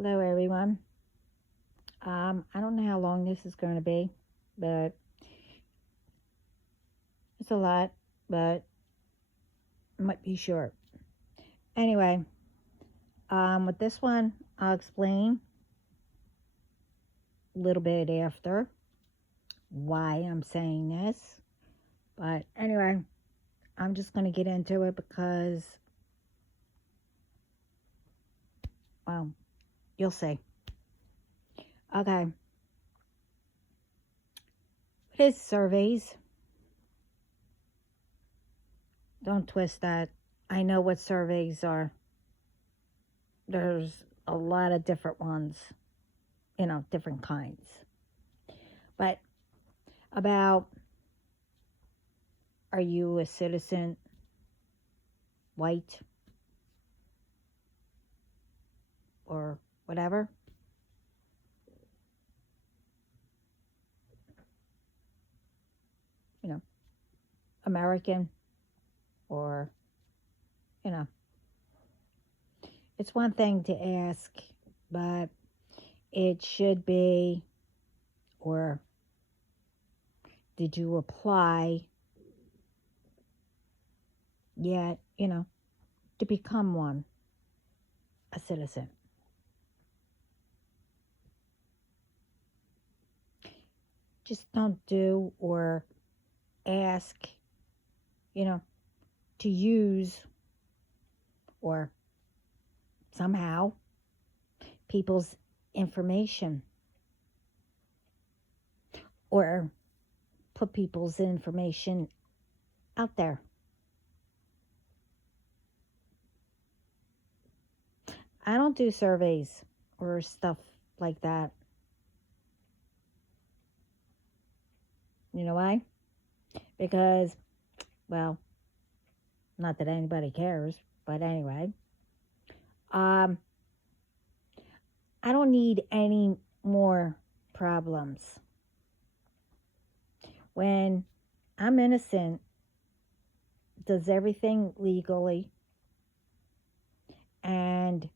Hello, everyone. I don't know how long this is going to be, but it's a lot, but it might be short. Anyway, with this one, I'll explain a little bit after why I'm saying this. But anyway, I'm just going to get into it because, well, you'll see. Okay. It is surveys. Don't twist that. I know what surveys are. There's a lot of different ones, different kinds. But about, are you a citizen, white, or whatever? You know, American, or, you know, it's one thing to ask, but it should be, or did you apply yet, to become one, a citizen? Just don't do or ask, to use or somehow people's information or put people's information out there. I don't do surveys or stuff like that. You know why? Because, well, not that anybody cares, but anyway, I don't need any more problems. When I'm innocent, does everything legally, and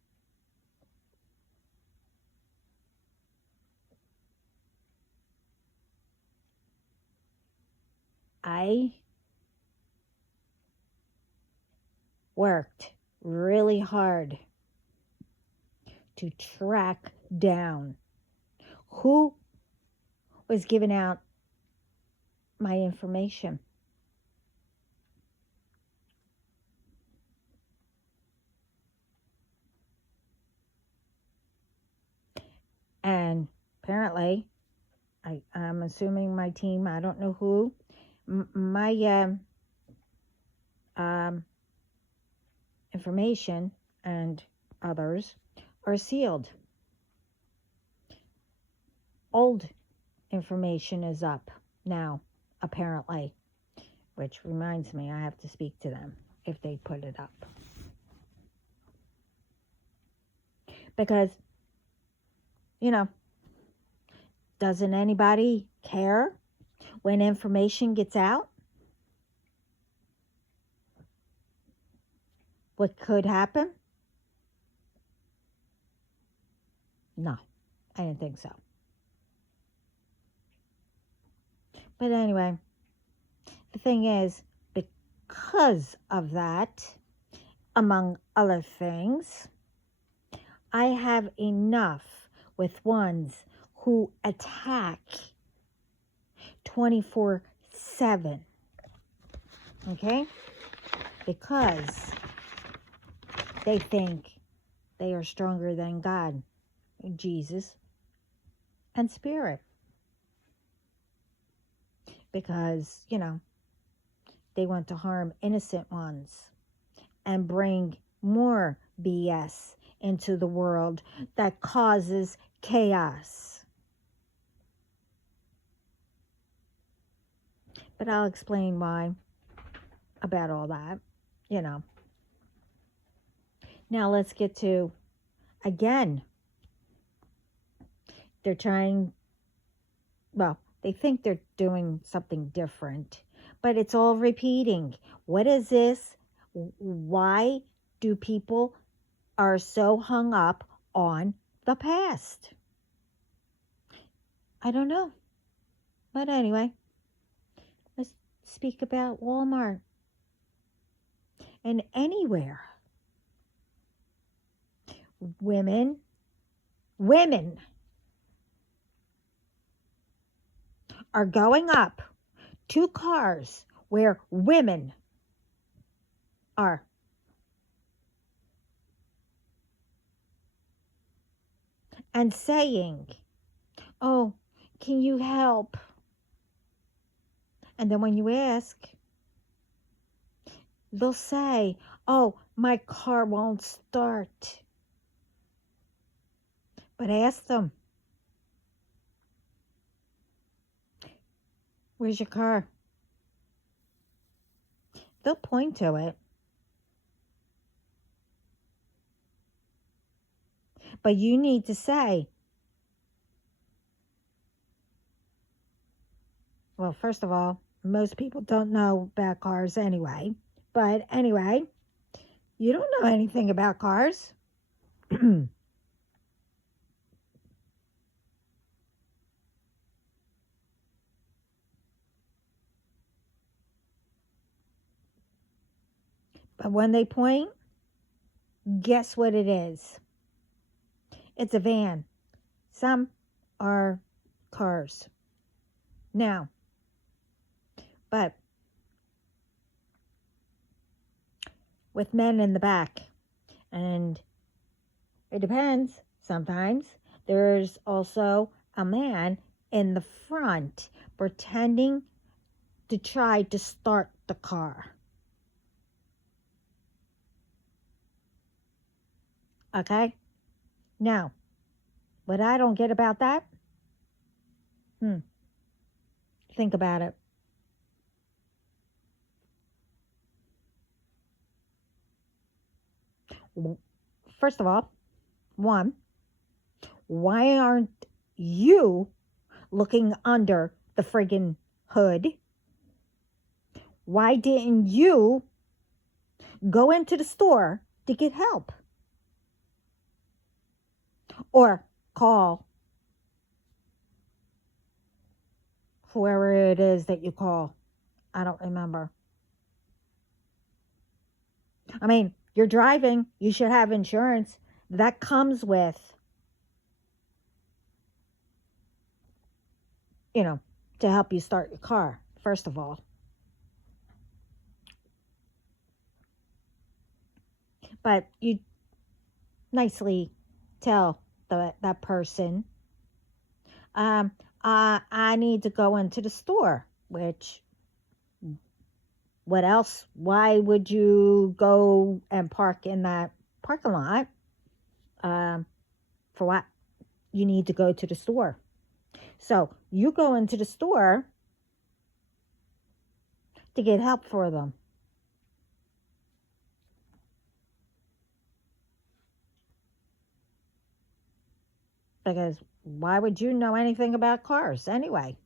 I worked really hard to track down who was giving out my information. And apparently, I'm assuming my team, I don't know who, my information and others are sealed. Old information is up now, apparently, which reminds me I have to speak to them if they put it up. Because, doesn't anybody care when information gets out? What could happen? No, I didn't think so. But anyway, the thing is, because of that, among other things, I have enough with ones who attack 24/7. Okay? Because they think they are stronger than God, Jesus, and Spirit. Because, they want to harm innocent ones and bring more BS into the world that causes chaos. But I'll explain why about all that, Now let's get to, again, they're trying, well, they think they're doing something different, but it's all repeating. What is this? Why do people are so hung up on the past. I don't know. But anyway, let's speak about Walmart. And anywhere, women are going up to cars where women are. And saying, oh, can you help? And then when you ask, they'll say, oh, my car won't start. But ask them, where's your car? They'll point to it. But you need to say, well, first of all, most people don't know about cars anyway. But anyway, you don't know anything about cars. But when they point, guess what it is? It's a van. Some are cars. Now, but with men in the back, and it depends. Sometimes there's also a man in the front pretending to try to start the car. Okay? Now, what I don't get about that, think about it. First of all, one, why aren't you looking under the friggin' hood? Why didn't you go into the store to get help? Or call whoever it is that you call. I don't remember. I mean, you're driving, you should have insurance. That comes with, to help you start your car, first of all. But you nicely tell that person, I need to go into the store, which, what else? Why would you go and park in that parking lot? For what? You need to go to the store. So you go into the store to get help for them. Because why would you know anything about cars anyway?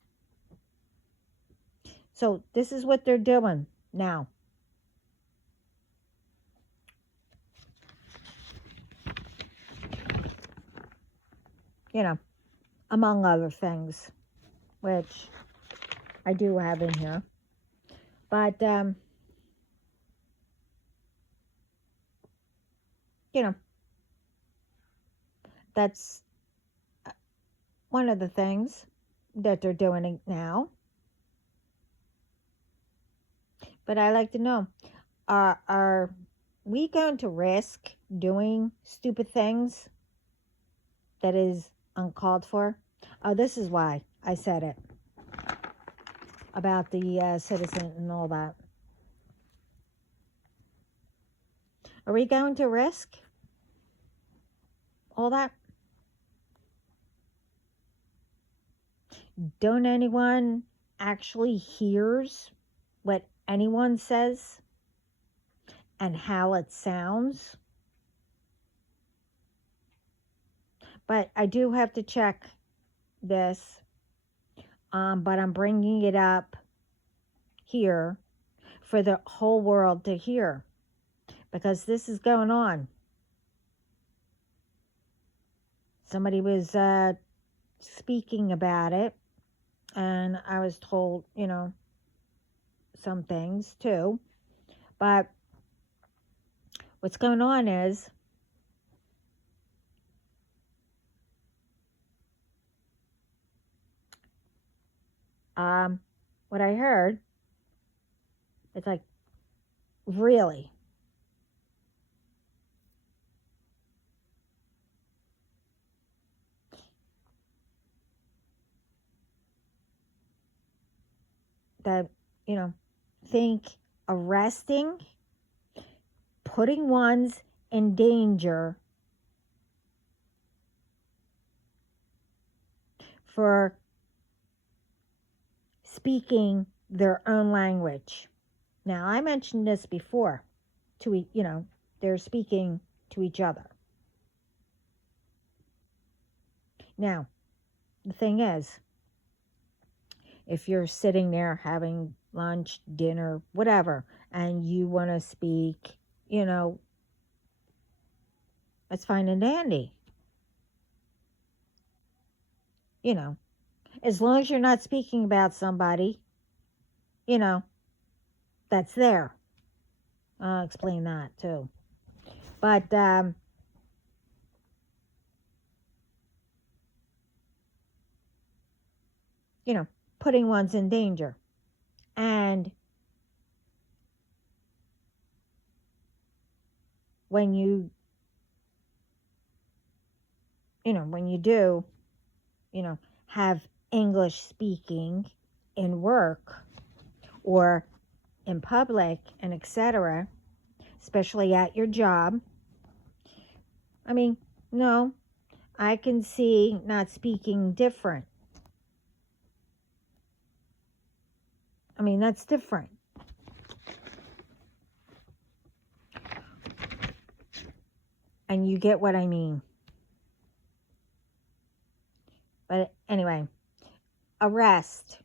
So this is what they're doing now. Among other things, which I do have in here. But, that's one of the things that they're doing now. But I like to know, are we going to risk doing stupid things that is uncalled for? Oh, this is why I said it about the citizen and all that. Are we going to risk all that? Don't anyone actually hears what anyone says and how it sounds? But I do have to check this, but I'm bringing it up here for the whole world to hear, because this is going on. somebody was speaking about it, and I was told, some things too. But what's going on is, what I heard, it's like, really? That, think arresting, putting ones in danger for speaking their own language. Now, I mentioned this before they're speaking to each other. Now, the thing is, if you're sitting there having lunch, dinner, whatever, and you want to speak, that's fine and dandy. As long as you're not speaking about somebody, that's there. I'll explain that too. But, putting ones in danger. And when you do, have English speaking in work or in public and etc., especially at your job, no, I can see not speaking different. That's different. And you get what I mean. But anyway, arrest,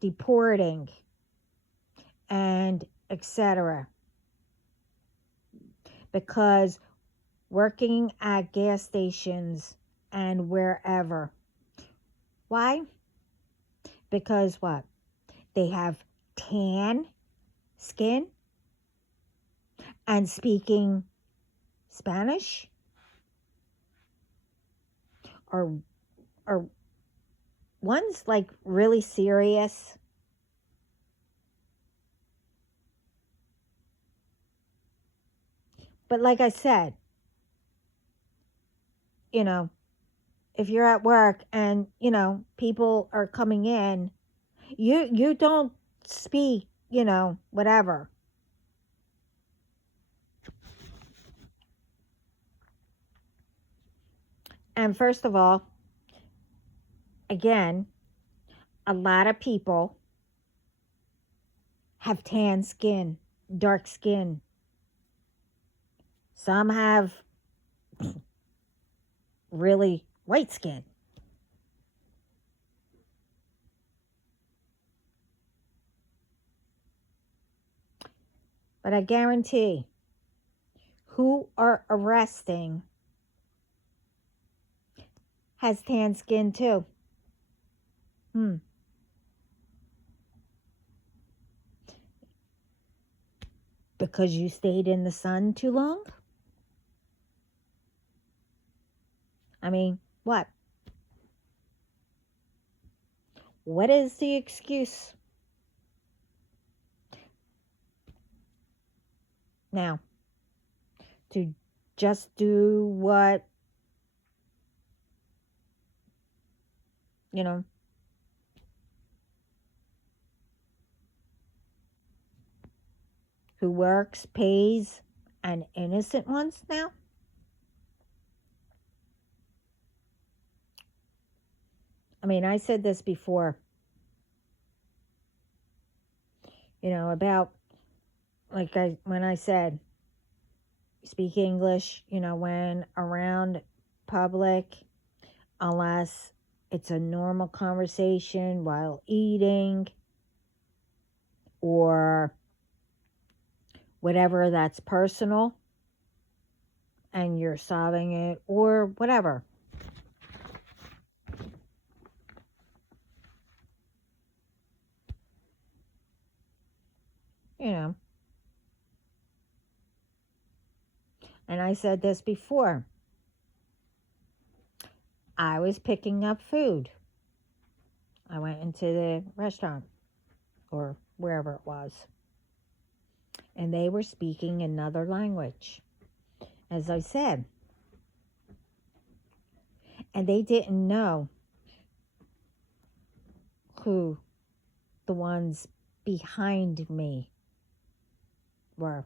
deporting, and etc. Because working at gas stations and wherever. Why? Because what? They have tan skin and speaking Spanish or one's like really serious. But like I said, if you're at work and, people are coming in, you don't speak, whatever. And first of all, again, a lot of people have tan skin, dark skin. Some have really white skin. But I guarantee who are arresting has tan skin too. Because you stayed in the sun too long? What? What is the excuse? Now, to just do what, who works, pays, and innocent ones now? I said this before, about, when I said, speak English, when around public, unless it's a normal conversation while eating or whatever that's personal. and you're solving it or whatever. You know, and I said this before. I was picking up food. I went into the restaurant or wherever it was, and they were speaking another language, as I said, and they didn't know who the ones behind me were.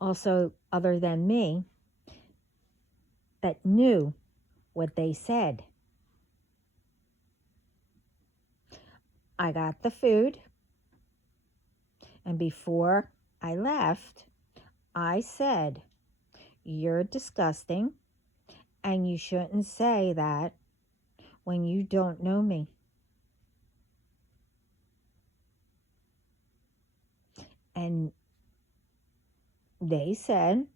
Also, other than me, that knew what they said. I got the food, and before I left, I said, "You're disgusting, and you shouldn't say that when you don't know me." And they said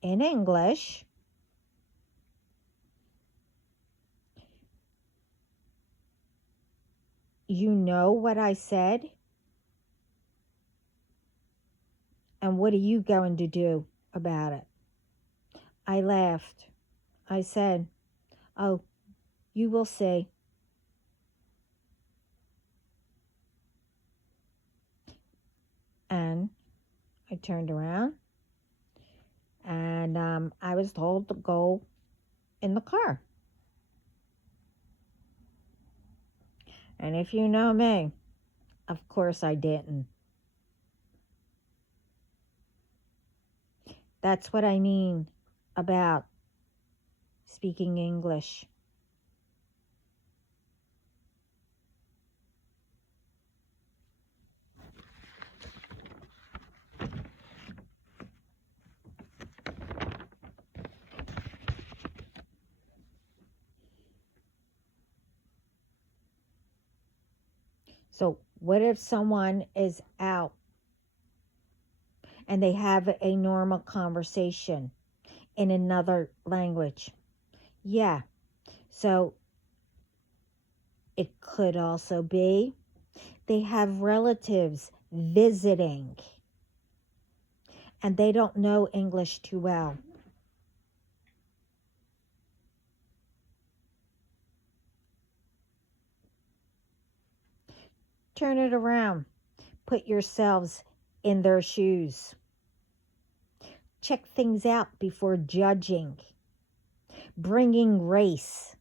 in English, "You know what I said? And what are you going to do about it?" I laughed. I said, "Oh, you will see." And I turned around and I was told to go in the car. And if you know me, of course I didn't. That's what I mean about speaking English. So, what if someone is out and they have a normal conversation in another language? Yeah. So, it could also be they have relatives visiting and they don't know English too well. Turn it around. Put yourselves in their shoes. Check things out before judging, bringing race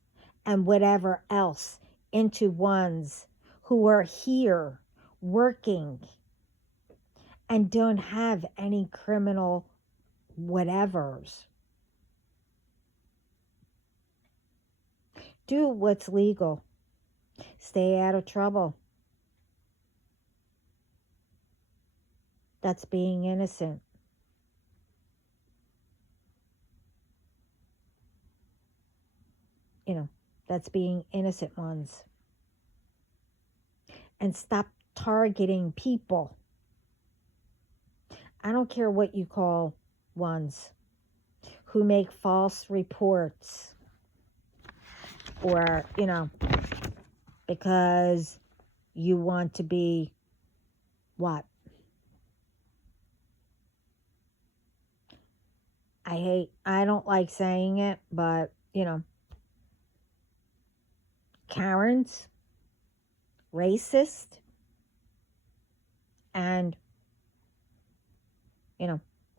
and whatever else into ones who are here working and don't have any criminal whatevers. Do what's legal. Stay out of trouble. That's being innocent. That's being innocent ones. And stop targeting people. I don't care what you call ones who make false reports or, because you want to be what? I don't like saying it, but, Karens, racist, and,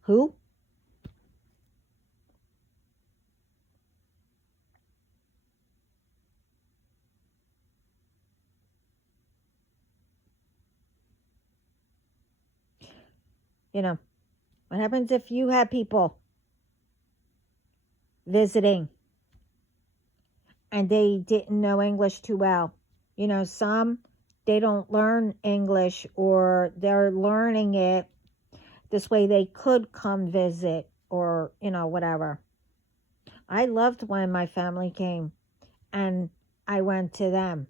who? What happens if you have people visiting and they didn't know English too well? Some, they don't learn English or they're learning it this way they could come visit or, whatever. I loved when my family came and I went to them.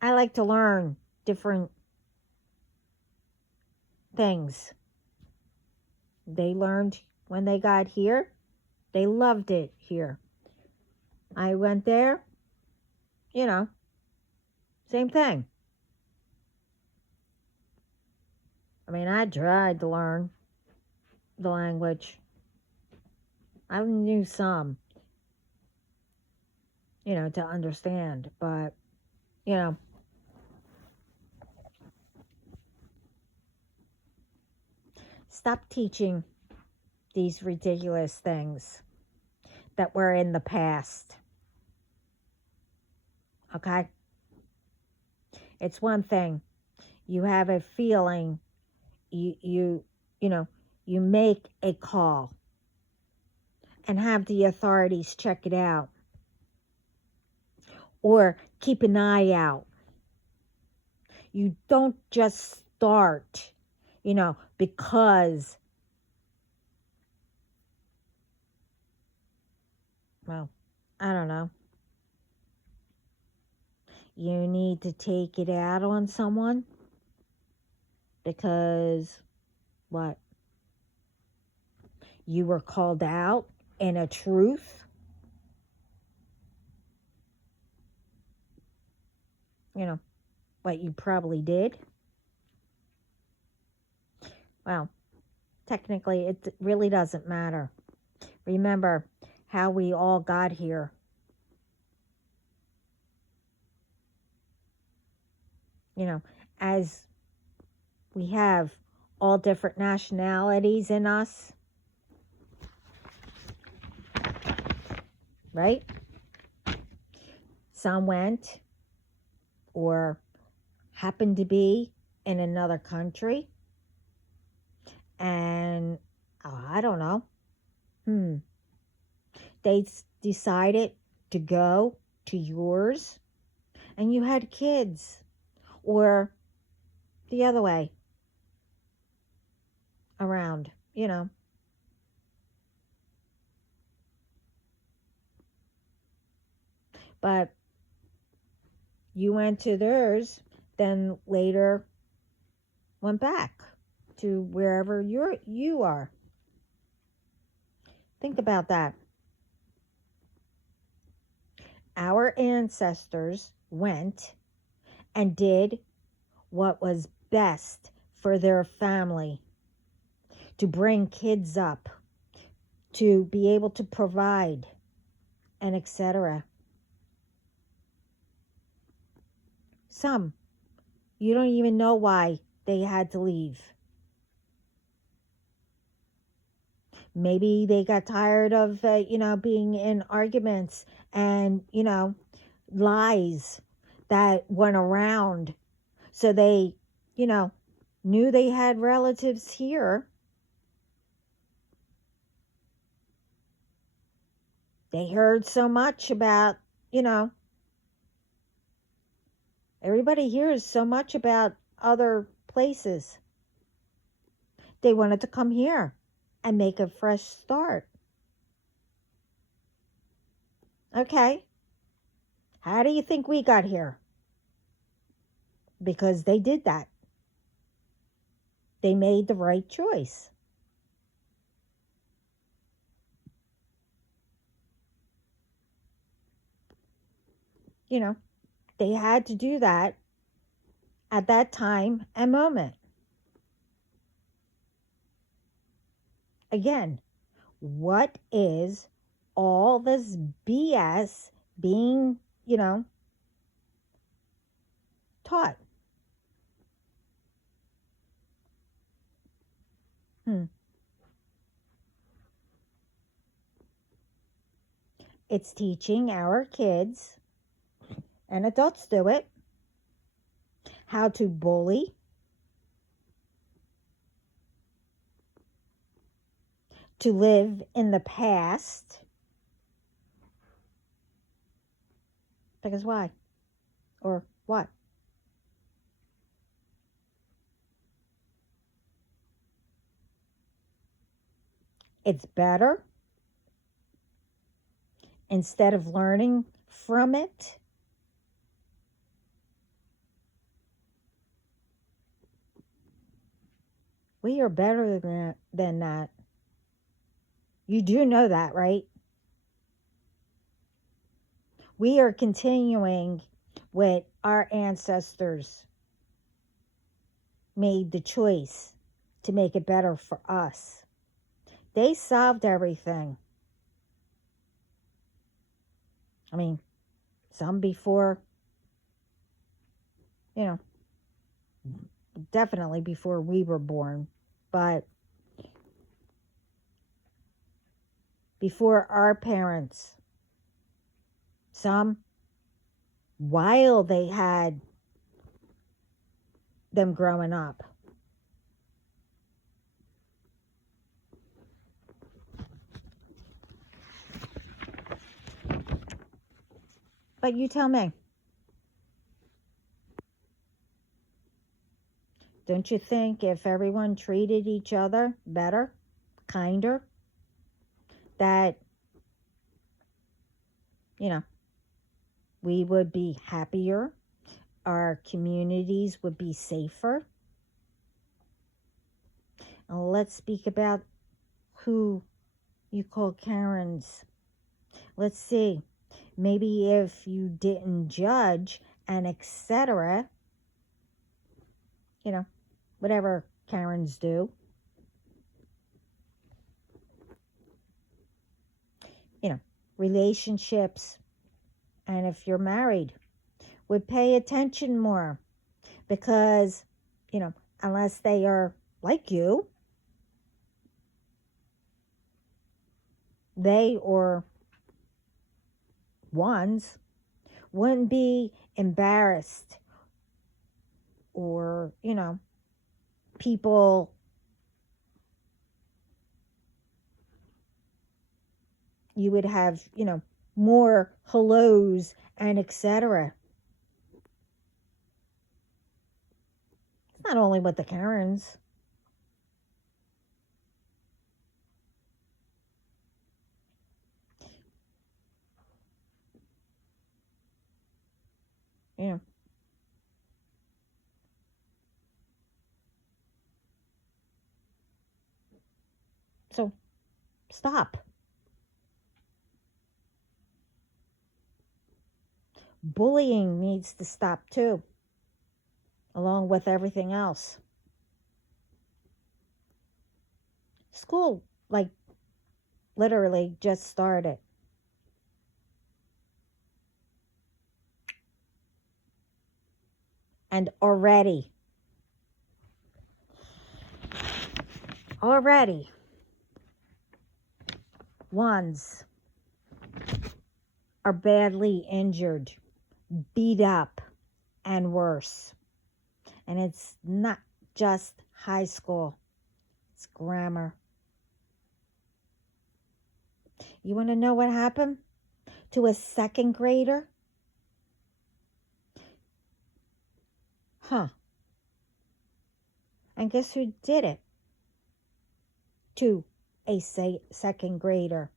I like to learn different things. They learned when they got here. They loved it here. I went there, same thing. I mean, I tried to learn the language. I knew some, to understand, but, you know, stop teaching these ridiculous things that were in the past. Okay? It's one thing. You have a feeling, you make a call and have the authorities check it out. Or keep an eye out. You don't just start, because, well, I don't know. You need to take it out on someone because, what? You were called out in a truth? What you probably did? Well, technically, it really doesn't matter. Remember how we all got here. As we have all different nationalities in us, right? Some went or happened to be in another country, and I don't know. They decided to go to yours, and you had kids, or the other way around, But you went to theirs, then later went back to wherever you are. Think about that. Our ancestors went and did what was best for their family, to bring kids up, to be able to provide, and etc. Some, you don't even know why they had to leave. Maybe they got tired of, being in arguments and, lies that went around. So they, knew they had relatives here. They heard so much about, everybody hears so much about other places. They wanted to come here and make a fresh start. Okay. How do you think we got here? Because they did that. They made the right choice. They had to do that at that time and moment. Again, what is all this BS being, taught? It's teaching our kids, and adults do it, how to bully, to live in the past. Because why? Or what? It's better instead of learning from it. We are better than that. You do know that, right? We are continuing what our ancestors made the choice to make it better for us. They solved everything. I mean, some before, you know, definitely before we were born, but before our parents. Some while they had them growing up. But you tell me, don't you think if everyone treated each other better, kinder, that, you know, we would be happier, our communities would be safer? And let's speak about who you call Karens. Let's see. Maybe if you didn't judge and etc., you know, whatever Karens do, you know, relationships, and if you're married, would pay attention more because, you know, unless they are like you, they or ones wouldn't be embarrassed or, you know, people, you would have, you know, more hellos and etc. It's not only with the Karens. You know, so stop. Bullying needs to stop too, along with everything else. School, like, literally just started. And already ones are badly injured, beat up, and worse. And it's not just high school, it's grammar. You want to know what happened to a second grader? Huh. And guess who did it to a second grader?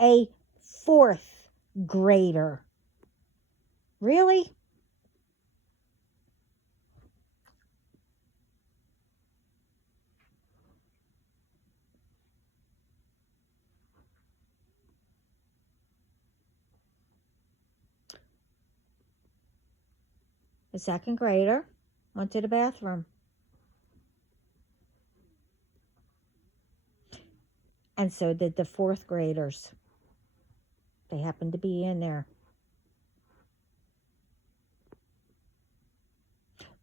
A fourth grader. Really? A second grader went to the bathroom. And so did the fourth graders. They happened to be in there.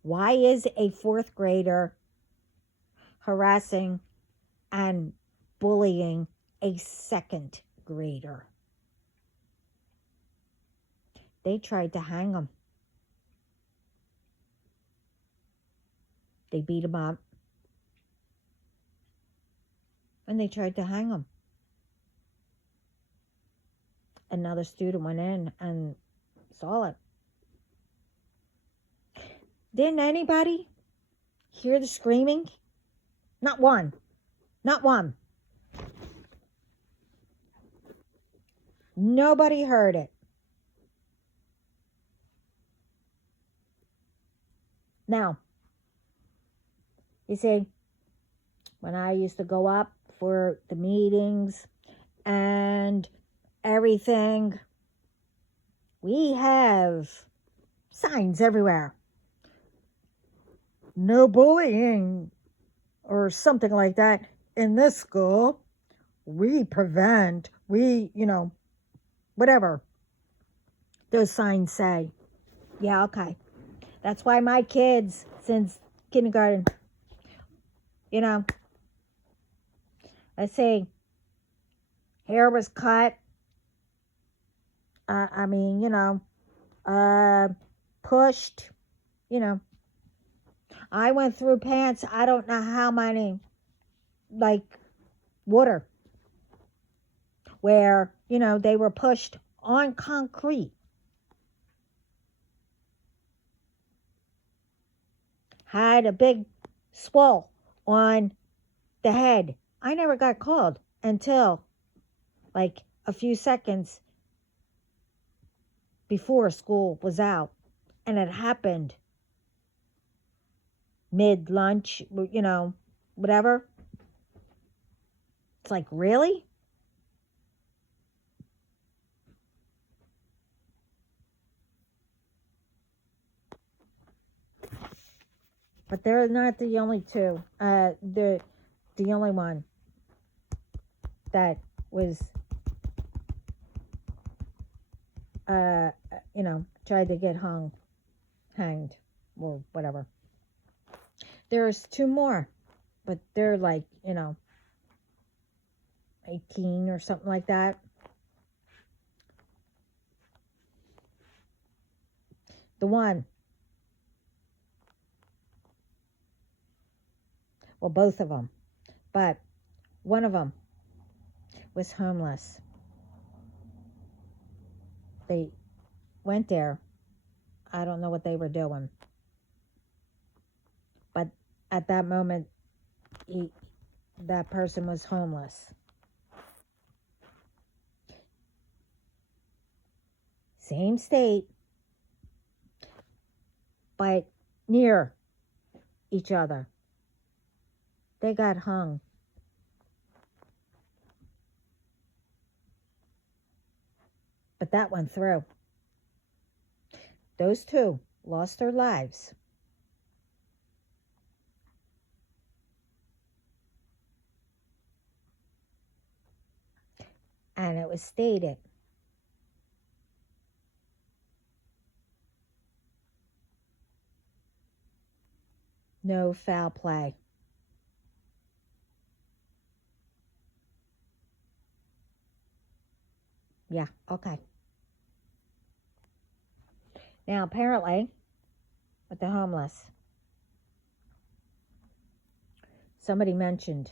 Why is a fourth grader harassing and bullying a second grader? They tried to hang him. They beat him up. And they tried to hang him. Another student went in and saw it. Didn't anybody hear the screaming? Not one. Not one. Nobody heard it. Now, you see, when I used to go up for the meetings and everything. We have signs everywhere. No bullying or something like that in this school. We prevent, whatever those signs say. Yeah, okay. That's why my kids, since kindergarten, let's see, hair was cut. Pushed. I went through pants, I don't know how many, like water, where, they were pushed on concrete. Had a big swell on the head. I never got called until like a few seconds before school was out. And it happened mid-lunch, whatever. It's like, really? But they're not the only two. They're the only one that was, tried to get hanged, or whatever. There's two more, but they're like, 18 or something like that. The one, well, both of them, but one of them was homeless. They went there. I don't know what they were doing. But at that moment, that person was homeless. Same state, but near each other. They got hung. But that went through. Those two lost their lives. And it was stated no foul play. Yeah, okay. Now, apparently, with the homeless, somebody mentioned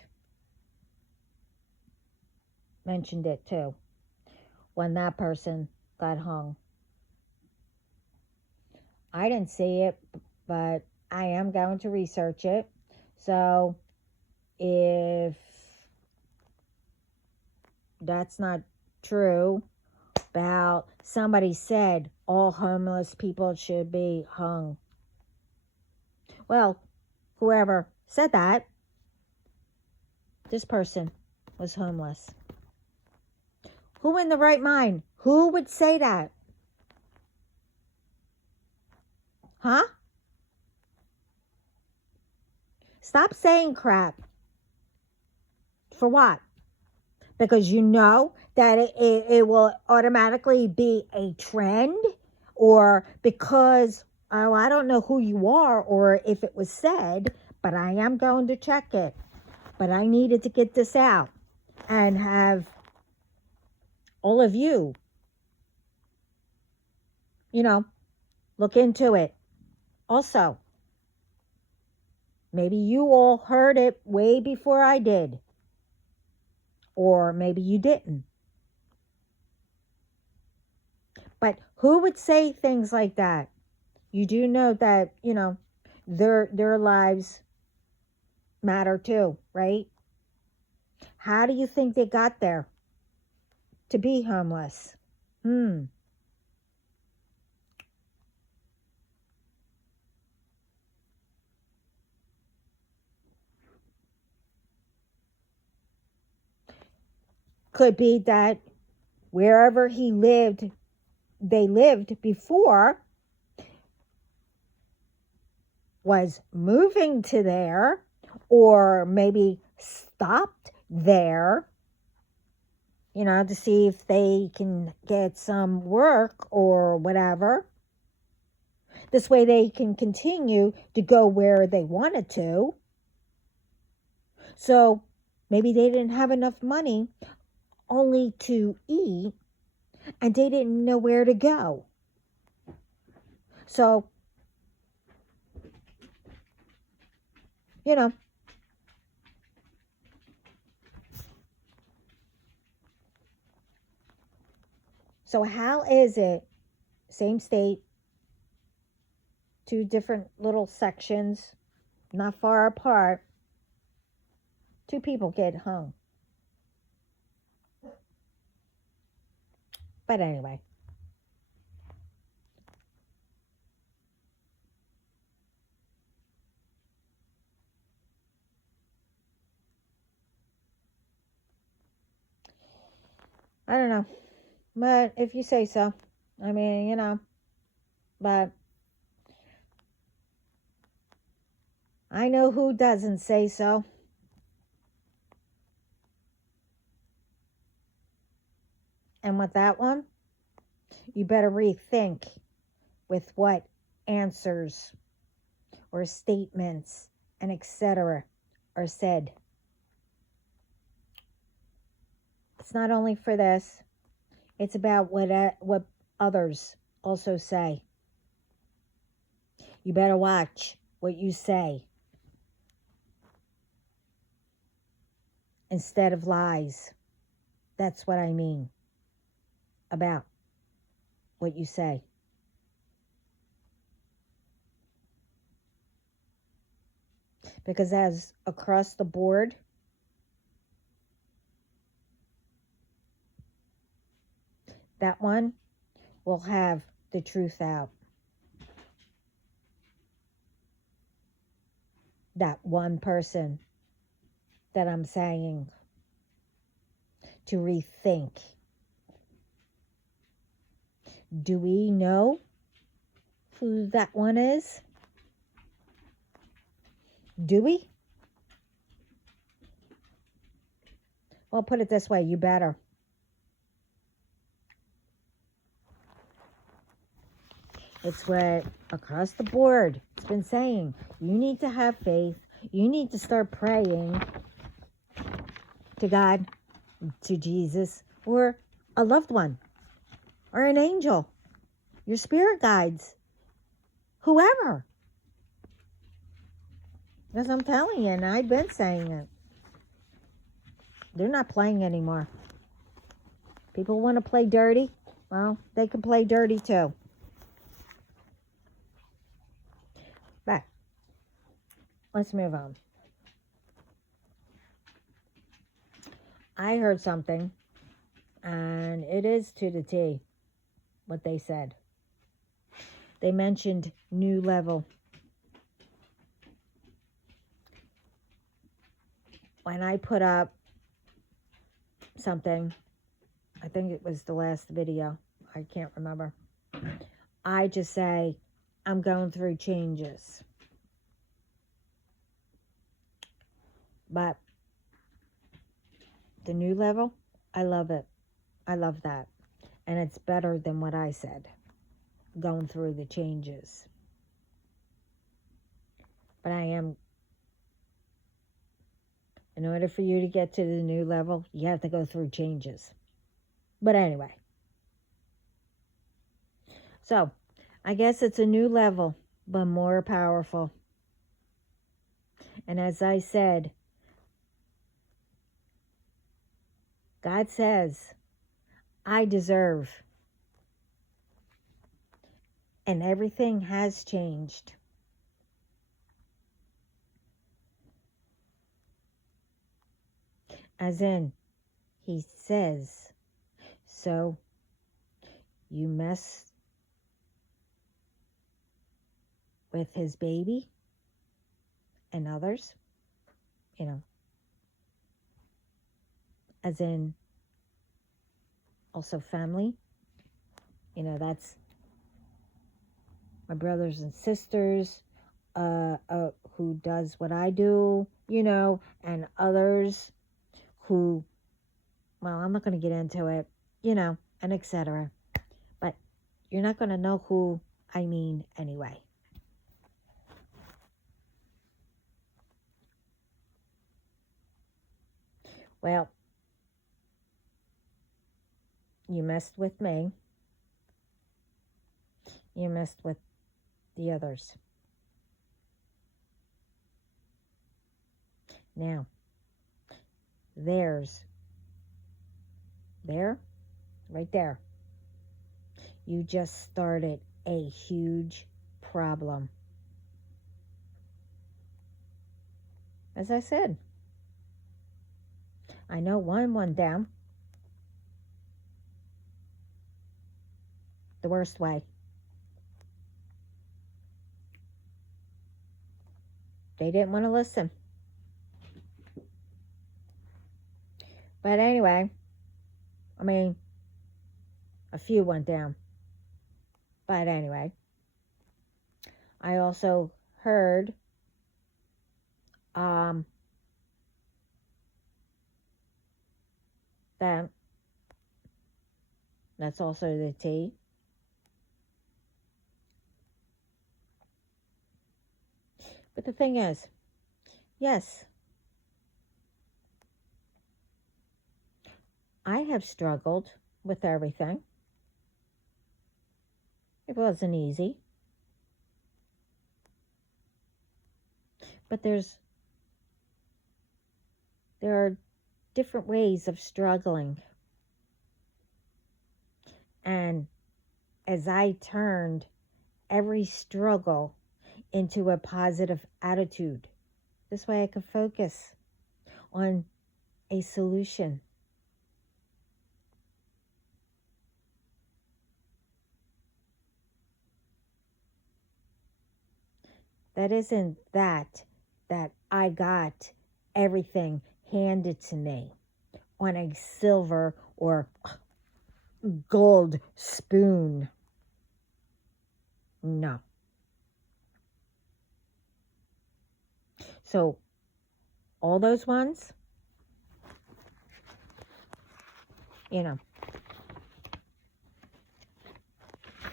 it too, when that person got hung. I didn't see it, but I am going to research it. So if that's not true, about somebody said all homeless people should be hung. Well, whoever said that, this person was homeless. Who in the right mind? Who would say that? Huh? Stop saying crap. For what? Because you know that it will automatically be a trend, or because, I don't know who you are or if it was said, but I am going to check it. But I needed to get this out and have all of you, look into it. Also, maybe you all heard it way before I did. Or maybe you didn't. But who would say things like that? You do know that, their lives matter too, right? How do you think they got there to be homeless? Could be that wherever they lived before, was moving to there, or maybe stopped there, to see if they can get some work or whatever. This way they can continue to go where they wanted to. So maybe they didn't have enough money only to eat, and they didn't know where to go. So, so how is it, same state, two different little sections, not far apart, two people get hung? But anyway. I don't know. But if you say so. I mean, but I know who doesn't say so. And with that one, you better rethink with what answers or statements and etc. are said. It's not only for this, it's about what others also say. You better watch what you say instead of lies. That's what I mean about what you say. Because as across the board, that one will have the truth out. That one person that I'm saying to rethink. Do we know who that one is? Do we? Well, put it this way, you better. It's what across the board it's been saying. You need to have faith. You need to start praying to God, to Jesus, or a loved one, or an angel, your spirit guides, whoever. Because I'm telling you, and I've been saying it, they're not playing anymore. People want to play dirty. Well, they can play dirty too. But let's move on. I heard something, and it is to the T what they said. They mentioned new level. When I put up something, I think it was the last video, I can't remember, I just say, I'm going through changes. But the new level, I love it. I love that. And it's better than what I said, going through the changes. But in order for you to get to the new level, you have to go through changes. But anyway. So, I guess it's a new level, but more powerful. And as I said, God says, I deserve. And everything has changed. As in, he says, so you mess with his baby and others, as in, also family. That's my brothers and sisters who does what I do, and others who, well, I'm not going to get into it, and etc. But you're not going to know who I mean anyway. Well, you messed with me. You messed with the others. Now, right there, you just started a huge problem. As I said, I know one went down the worst way. They didn't want to listen. But anyway, a few went down. But anyway, I also heard that that's also the tea. But the thing is, yes, I have struggled with everything. It wasn't easy. But there are different ways of struggling. And as I turned every struggle into a positive attitude, this way I could focus on a solution. That isn't that I got everything handed to me on a silver or gold spoon. No. So, all those ones,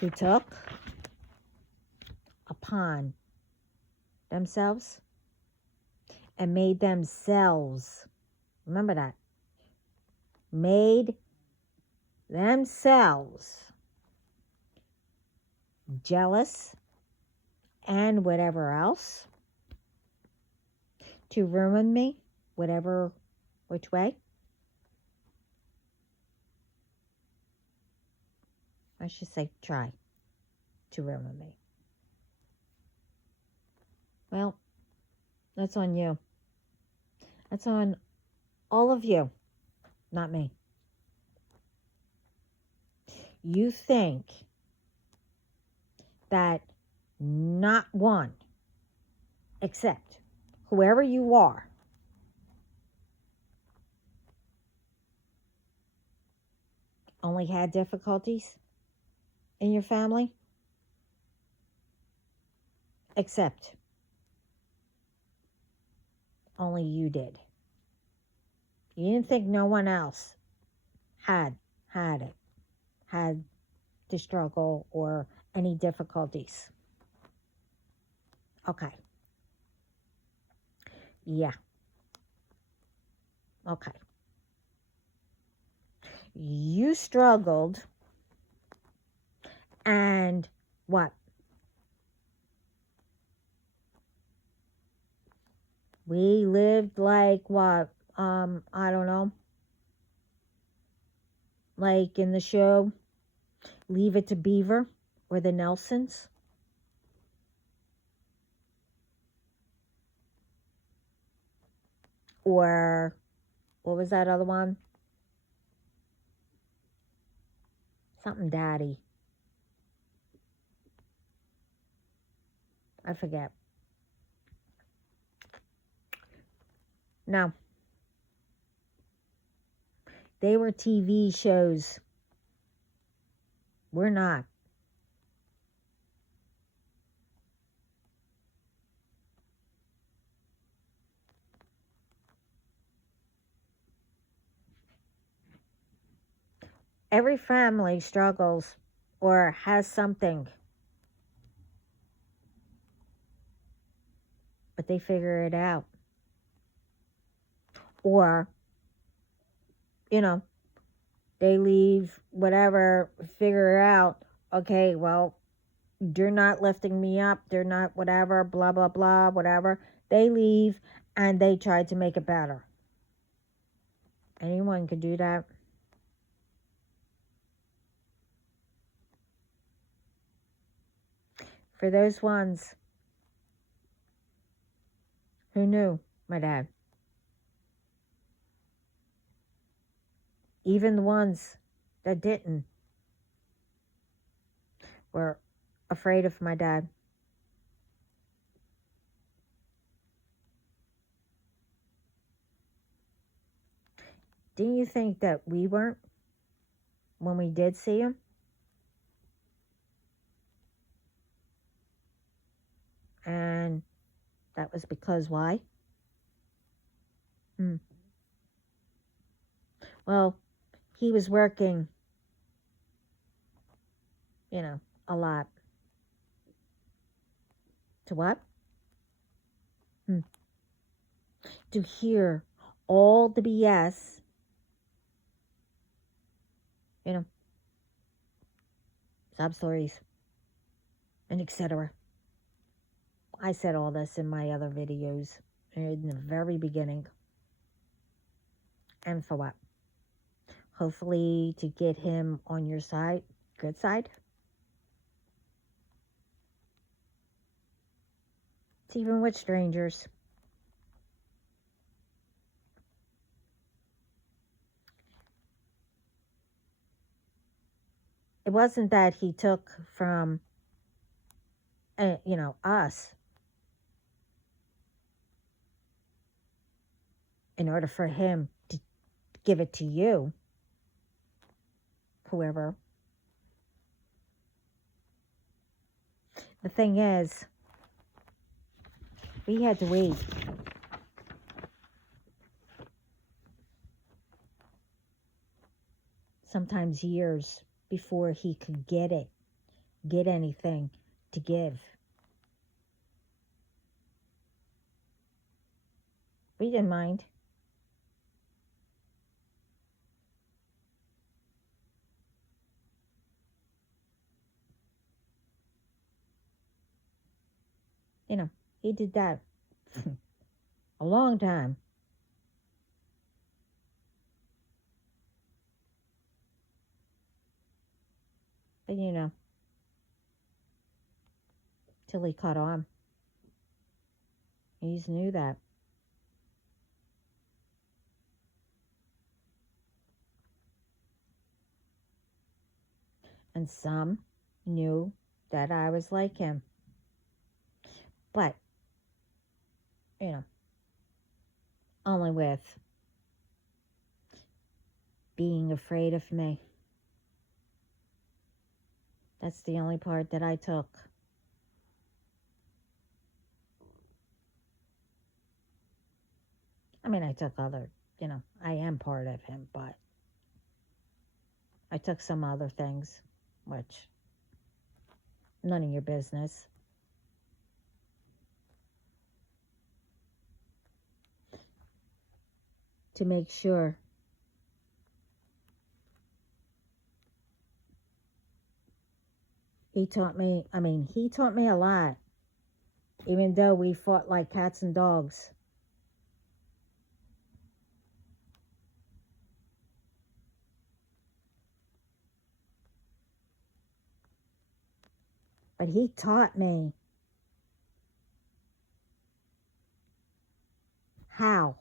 who took upon themselves and made themselves, remember that, made themselves jealous and whatever else to ruin me, which way. I should say try to ruin me. Well, that's on you. That's on all of you, not me. You think that not one, except whoever you are, only had difficulties in your family? Except only you did. You didn't think no one else had the struggle or any difficulties. Okay. Yeah. Okay. You struggled, and what? We lived like what? I don't know. Like in the show, Leave It to Beaver or the Nelsons. Or what was that other one? Something Daddy. I forget. No. They were TV shows We're not. Every family struggles or has something, but they figure it out. Or, you know, they leave, whatever, figure it out. Okay, well, you're not lifting me up. They're not, whatever, blah, blah, blah, whatever. They leave and they try to make it better. Anyone could do that. For those ones who knew my dad, even the ones that didn't, were afraid of my dad. Didn't you think that we weren't when we did see him? And that was because why? Well, he was working, a lot. To what? To hear all the BS, sob stories, and etc. I said all this in my other videos in the very beginning. And for what? Hopefully to get him on your side, good side. It's even with strangers. It wasn't that he took from, us in order for him to give it to you, whoever. The thing is, we had to wait sometimes years before he could get anything to give. We didn't mind. He did that a long time. But till he caught on. He just knew that. And some knew that I was like him. But, only with being afraid of me. That's the only part that I took. I mean, I took other, I am part of him, but I took some other things, which, none of your business. To make sure he taught me a lot, even though we fought like cats and dogs. But he taught me how.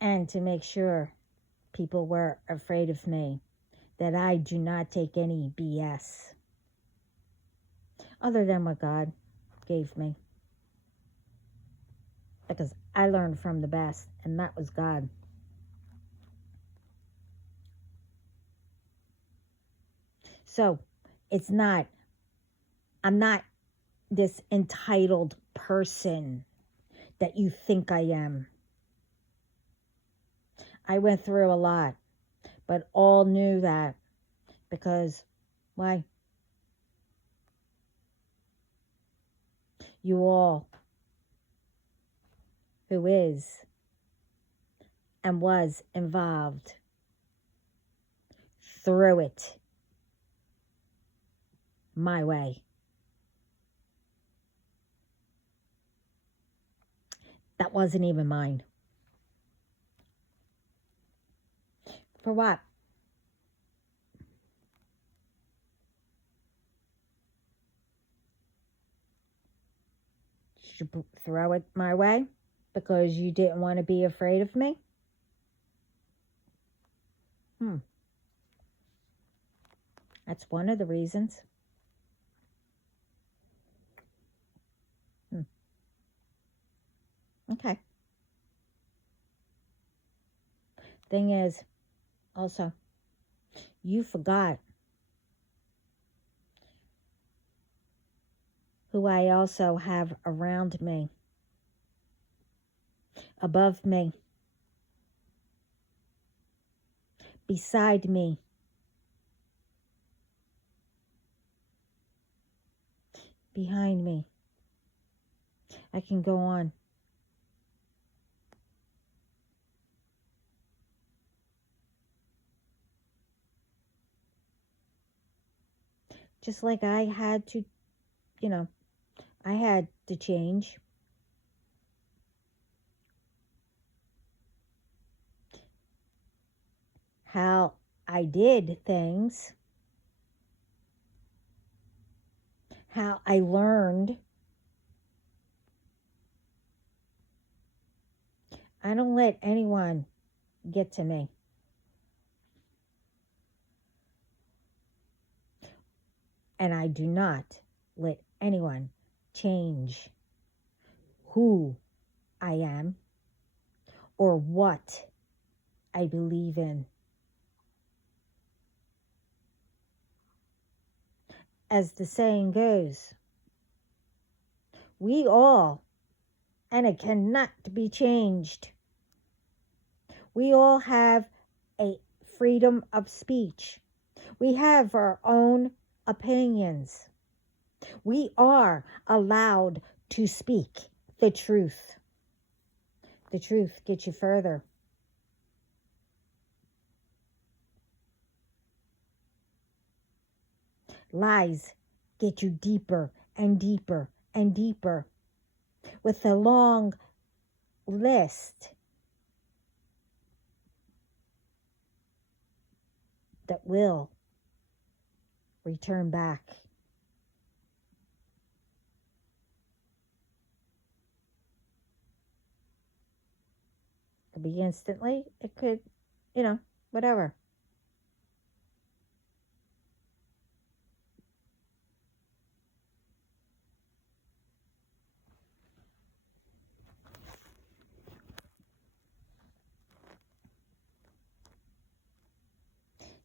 And to make sure people were afraid of me, that I do not take any BS other than what God gave me. because I learned from the best, and that was God. So I'm not this entitled person that you think I am. I went through a lot, but all knew that because why? You all who is and was involved through it my way. That wasn't even mine. For what? Should throw it my way because you didn't want to be afraid of me? That's one of the reasons. Okay. Thing is, also, you forgot who I also have around me, above me, beside me, behind me. I can go on. Just like I had to, I had to change. How I did things, how I learned. I don't let anyone get to me. And I do not let anyone change who I am or what I believe in. As the saying goes, we all, and it cannot be changed, we all have a freedom of speech. We have our own opinions. We are allowed to speak the truth. The truth gets you further. Lies get you deeper and deeper and deeper with a long list that will return back. It could be instantly. It could, whatever.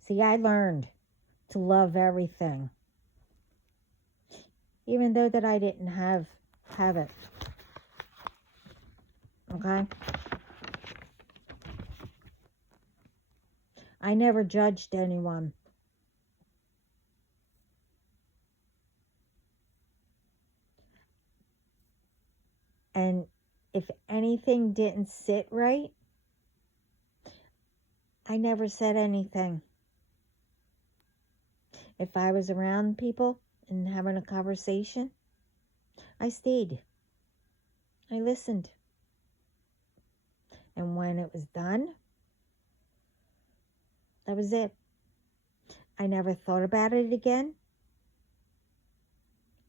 See, I learned to love everything, even though that I didn't have it. Okay? I never judged anyone. And if anything didn't sit right, I never said anything. If I was around people and having a conversation, I stayed. I listened. And when it was done, that was it. I never thought about it again.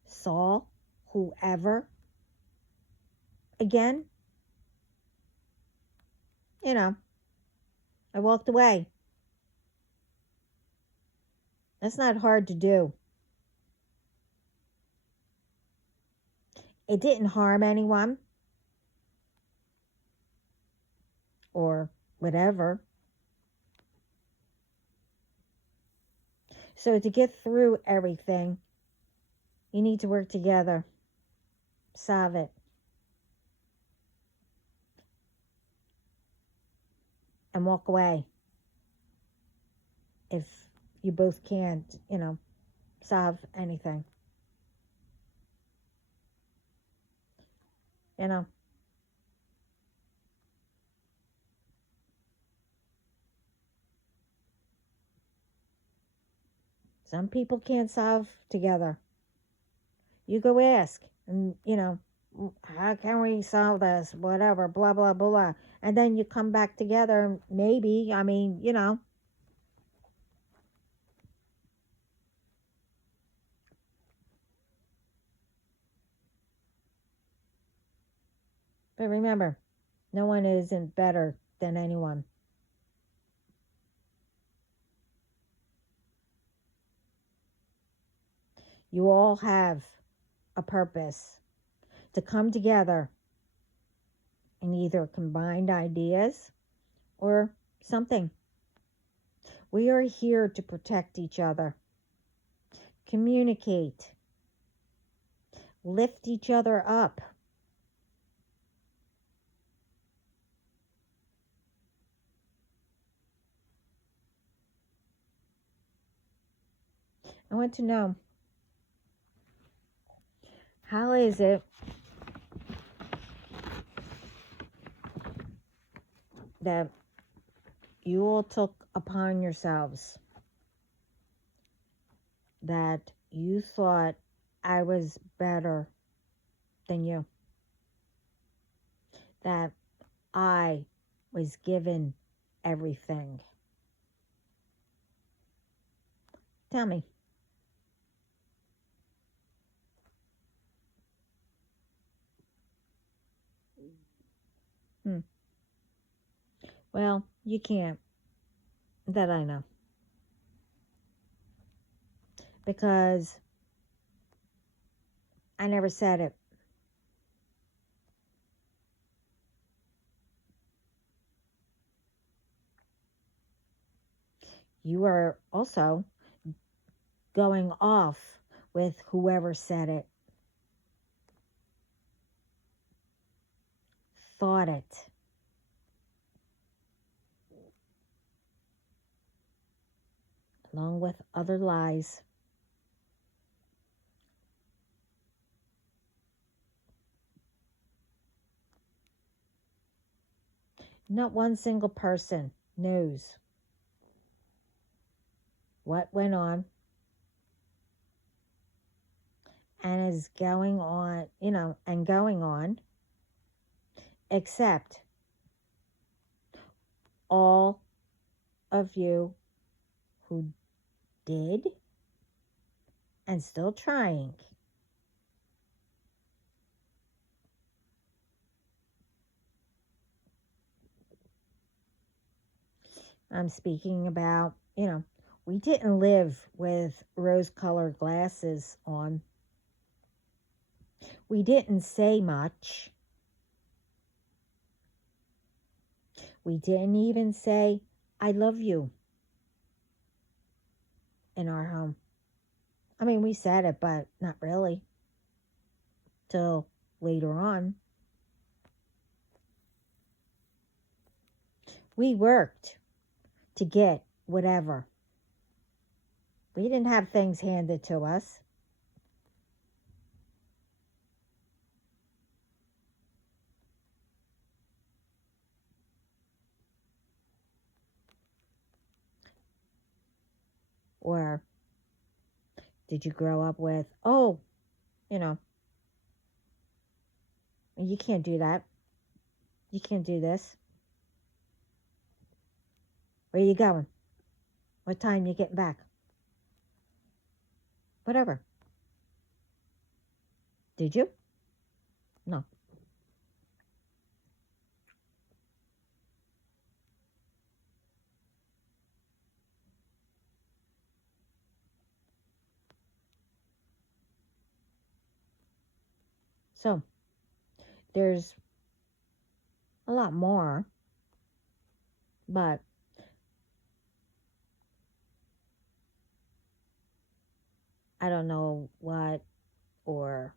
Saw whoever again. I walked away. That's not hard to do. It didn't harm anyone. or whatever. So to get through everything, you need to work together, solve it, and walk away if you both can't, solve anything. You know, some people can't solve together. You go ask, and, how can we solve this? Whatever, blah, blah, blah. And then you come back together, maybe. I mean, But remember, no one isn't better than anyone. You all have a purpose to come together and either combine ideas or something. We are here to protect each other, communicate, lift each other up. I want to know, how is it that you all took upon yourselves that you thought I was better than you? That I was given everything? Tell me. Well, you can't. That I know. Because I never said it. You are also going off with whoever said it, thought it. Along with other lies. Not one single person knows what went on and is going on, and going on, except all of you who did and still trying. I'm speaking about, we didn't live with rose-colored glasses on. We didn't say much. We didn't even say, I love you in our home. I mean, we said it, but not really. Till later on. We worked to get whatever. We didn't have things handed to us. Or did you grow up with, you can't do that. You can't do this. Where are you going? What time you getting back? Whatever. Did you? No. So, there's a lot more But I don't know what or,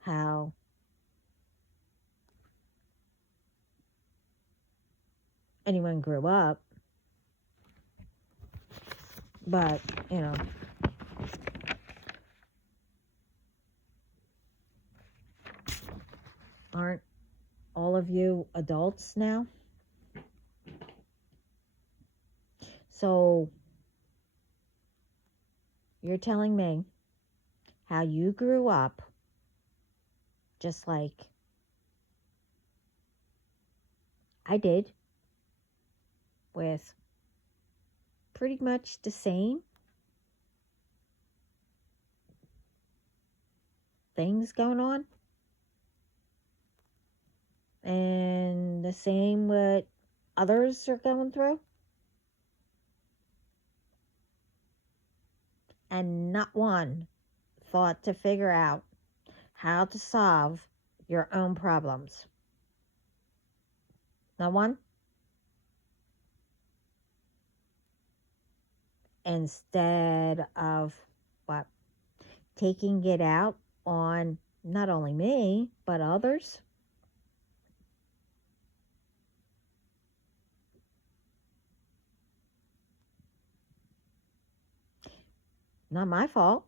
how anyone grew up. But, aren't all of you adults now? So you're telling me how you grew up just like I did, with pretty much the same things going on, and the same what others are going through, and not one thought to figure out how to solve your own problems. Not one. Instead of what? Taking it out on not only me, but others. Not my fault.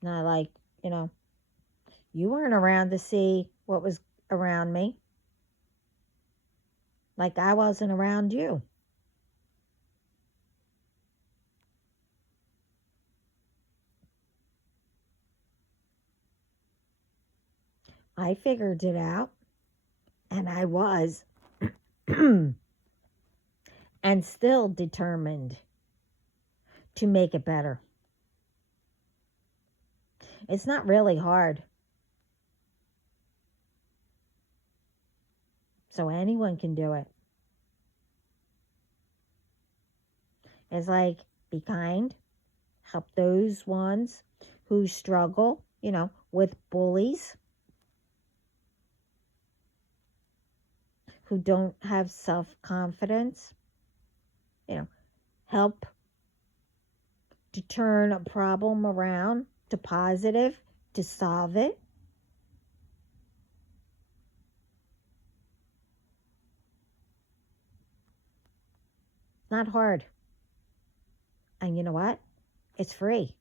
Not like, you weren't around to see what was around me. Like I wasn't around you. I figured it out, and I was and still determined to make it better. It's not really hard. So anyone can do it. It's like, be kind, help those ones who struggle, with bullies, who don't have self-confidence, help to turn a problem around to positive, to solve it. It's not hard. And you know what? It's free.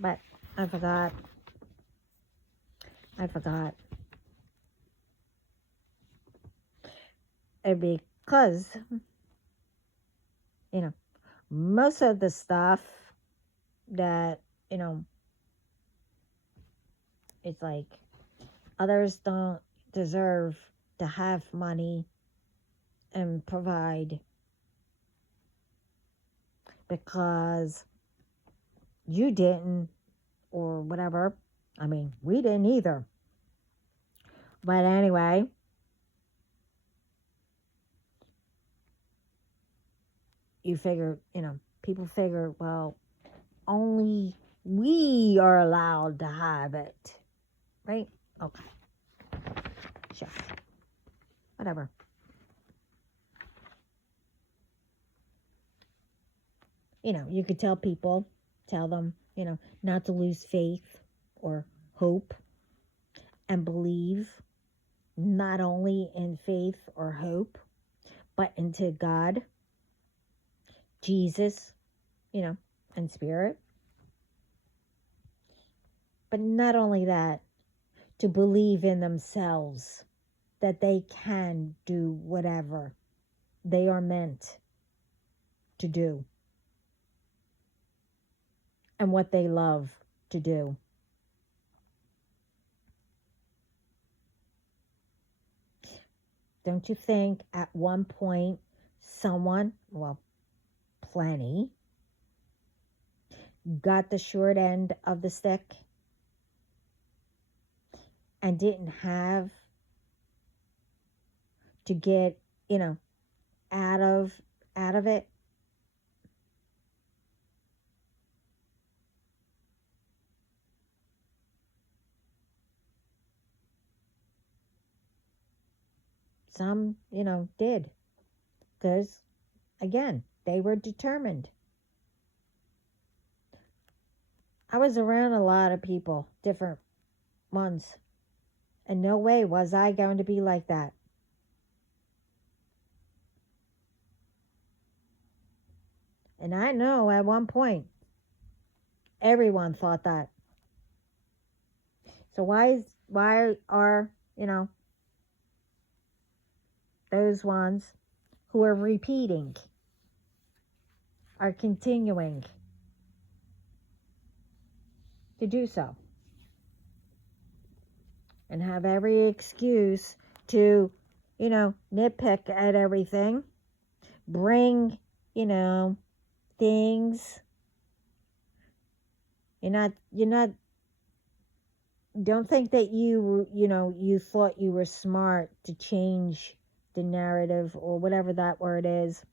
But I forgot. And because, most of the stuff that, it's like others don't deserve to have money and provide because you didn't, or whatever. I mean, we didn't either. But anyway, you figure, people figure, well, only we are allowed to have it. Right? Okay. Sure. Whatever. You could tell them, not to lose faith or hope, and believe not only in faith or hope, but into God, Jesus, and Spirit. But not only that, to believe in themselves that they can do whatever they are meant to do and what they love to do. Don't you think at one point someone, well, plenty, got the short end of the stick and didn't have to get, out of it? Some, did. Because, again, they were determined. I was around a lot of people, different ones. And no way was I going to be like that. And I know at one point, everyone thought that. So why are, those ones who are repeating, are continuing to do so? And have every excuse to, nitpick at everything, bring, things. You're not, don't think that you thought you were smart to change the narrative or whatever that word is,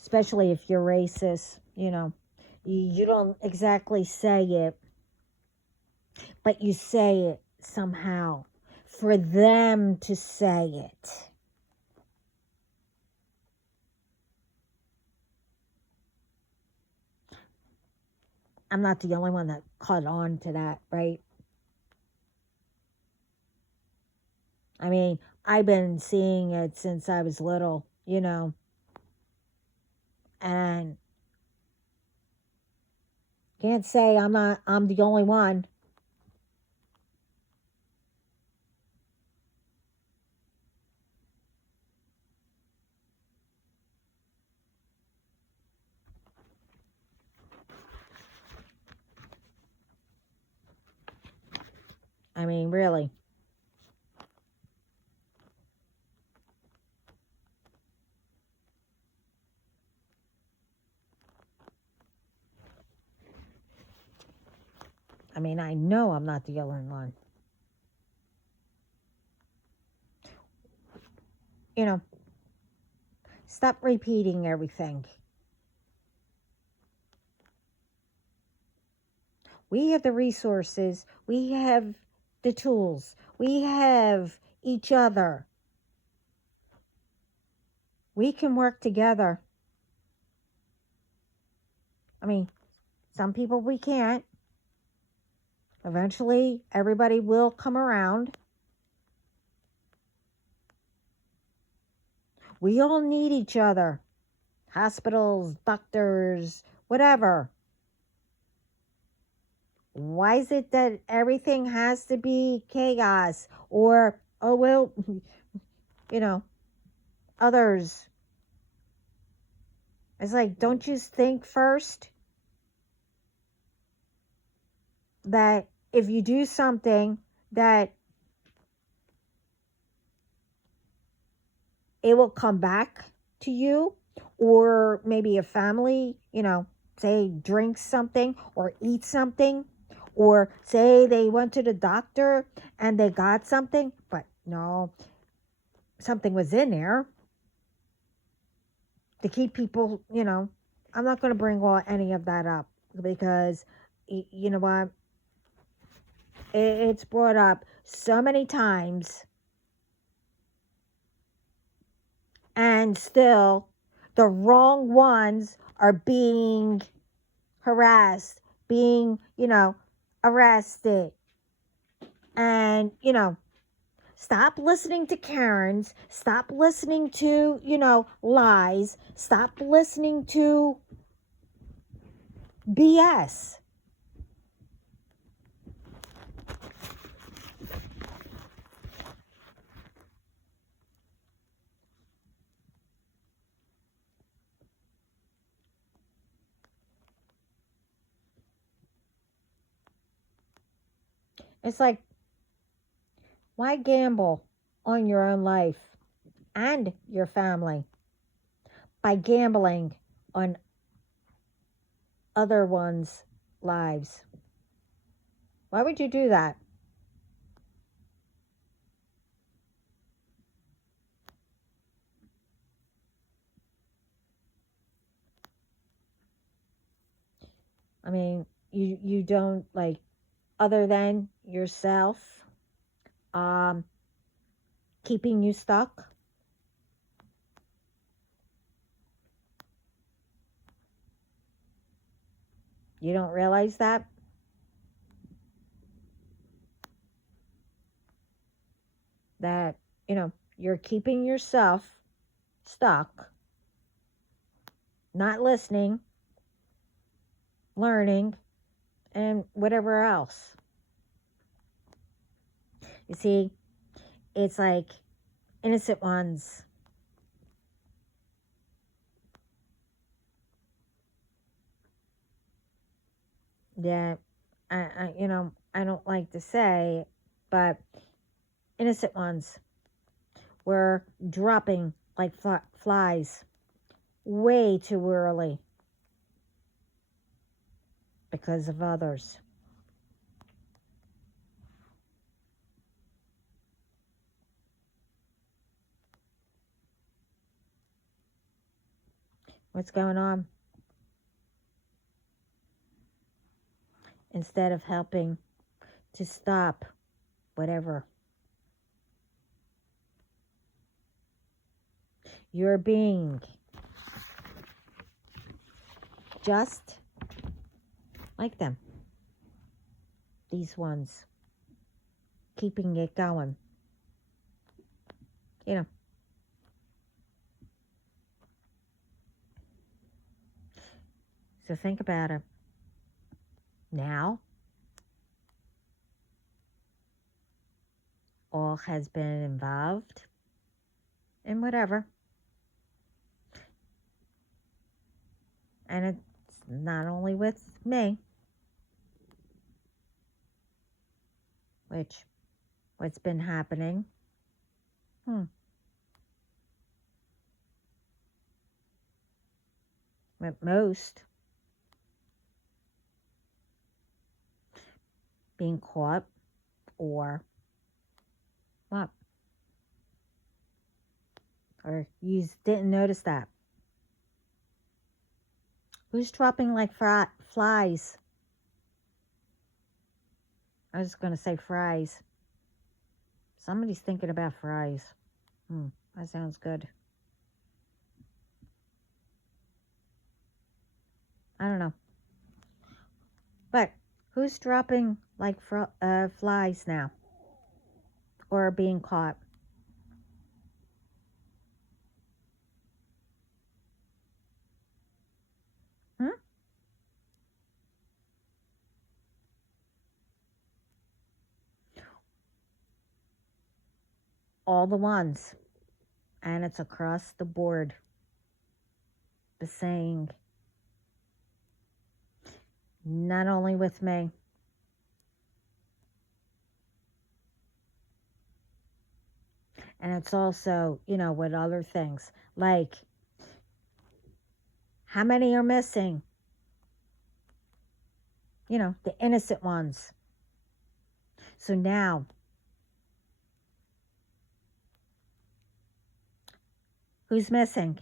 especially if you're racist, you don't exactly say it, but you say it somehow for them to say it. I'm not the only one that caught on to that, right? I mean, I've been seeing it since I was little, and can't say I'm the only one. I mean, really. I mean, I know I'm not the only one. Stop repeating everything. We have the resources, we have the tools, we have each other. We can work together. I mean, some people we can't. Eventually, everybody will come around. We all need each other. Hospitals, doctors, whatever. Why is it that everything has to be chaos? Or, oh, well, others. It's like, don't you think first that if you do something that it will come back to you, or maybe a family, say drinks something or eats something, or say they went to the doctor and they got something, but no, something was in there to keep people, I'm not going to bring any of that up because, you know what, it's brought up so many times, and still the wrong ones are being harassed, being, arrested. And, stop listening to Karens. Stop listening to, lies. Stop listening to BS. It's like, why gamble on your own life and your family by gambling on other ones' lives? Why would you do that? I mean, you don't, like, other than yourself, keeping you stuck? You don't realize that? That, you're keeping yourself stuck, not listening, learning, and whatever else. You see, it's like innocent ones. That I don't like to say, but innocent ones were dropping like flies way too early because of others. What's going on? Instead of helping to stop whatever. You're being just like them. These ones. Keeping it going. So think about it. Now, all has been involved in whatever. And it's not only with me, what's been happening. With most being caught or what? Or you didn't notice that. Who's dropping like flies? I was going to say fries. Somebody's thinking about fries. That sounds good. I don't know. But who's dropping like flies now? Or being caught? All the ones. And it's across the board. The saying, not only with me. And it's also, with other things. Like, how many are missing? The innocent ones. So now, who's missing?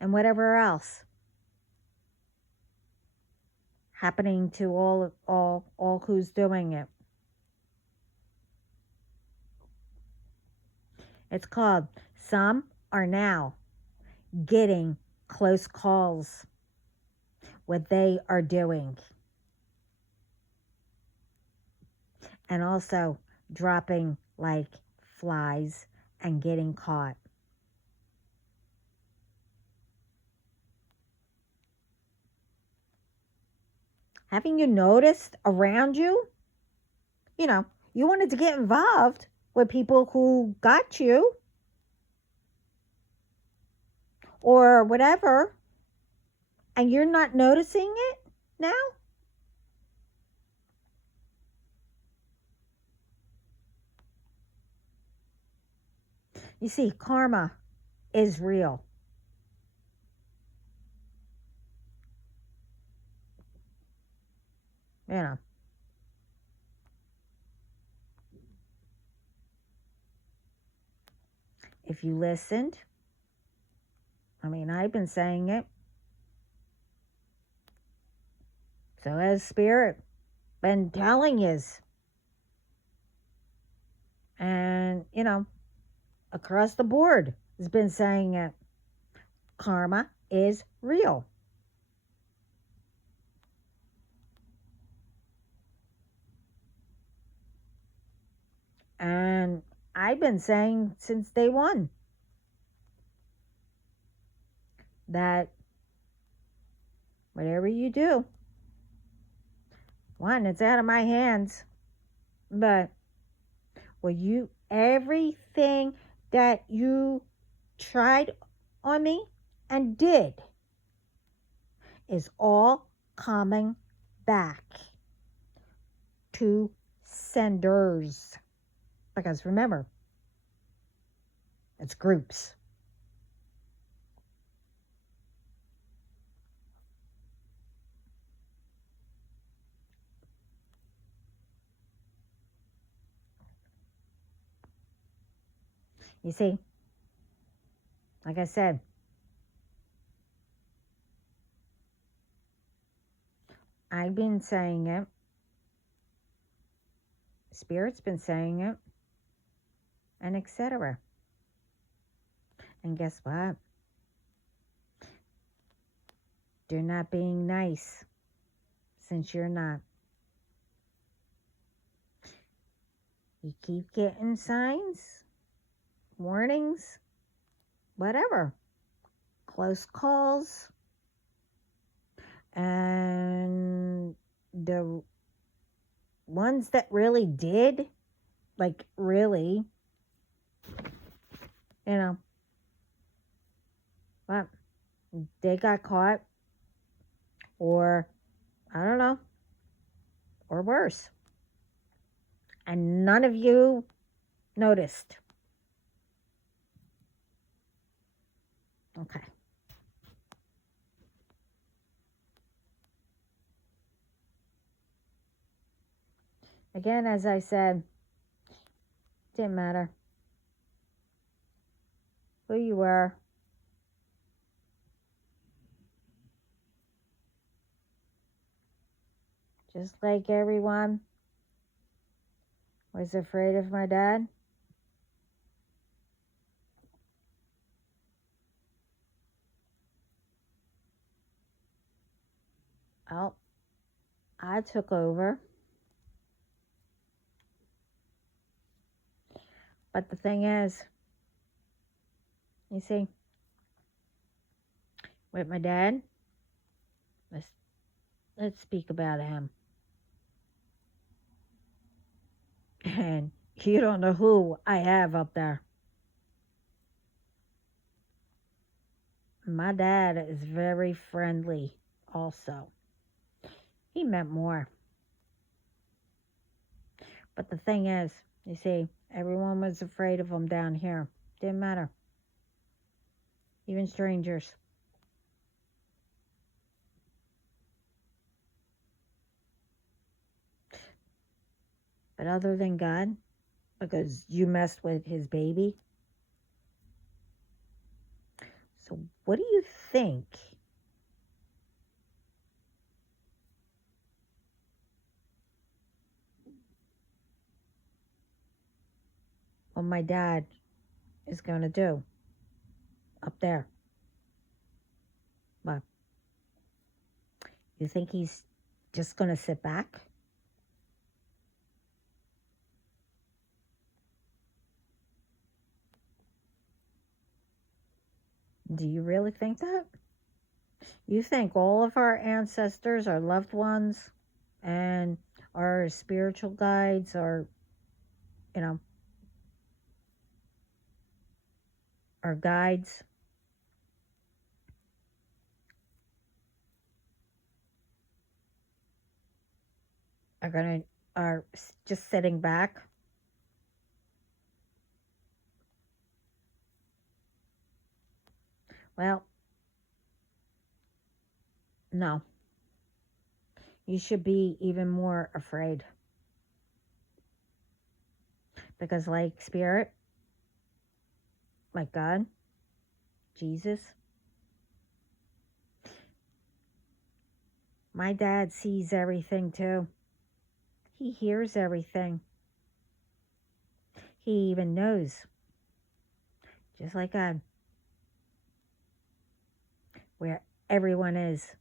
And whatever else happening to all who's doing it. It's called Some Are Now Getting Close Calls. What they are doing. And also dropping like flies and getting caught. Haven't you noticed around you? You wanted to get involved with people who got you or whatever, and you're not noticing it now? You see, karma is real. If you listened, I mean, I've been saying it. So has Spirit been telling you. And, across the board has been saying it. Karma is real. And I've been saying since day one that whatever you do, one, it's out of my hands, but everything that you tried on me and did is all coming back to senders. Because remember, it's groups. You see, like I said, I've been saying it. Spirit's been saying it. And etc. And guess what? They're not being nice since you're not. You keep getting signs, warnings, whatever. Close calls. And the ones that really did, like really, but they got caught, or I don't know, or worse. And none of you noticed. Okay. Again, as I said, didn't matter who you were. Just like everyone was afraid of my dad. Well, I took over. But the thing is, you see, with my dad, let's speak about him. And you don't know who I have up there. My dad is very friendly also. He meant more. But the thing is, you see, everyone was afraid of him down here. Didn't matter. Even strangers. But other than God, because you messed with his baby. So what do you think? What my dad is going to do up there? What? You think he's just going to sit back? Do you really think that? You think all of our ancestors, our loved ones, and our spiritual guides, our guides are just sitting back? Well, no. You should be even more afraid. Because like Spirit, like God, Jesus, My dad sees everything too. He hears everything. He even knows, just like God, where everyone is.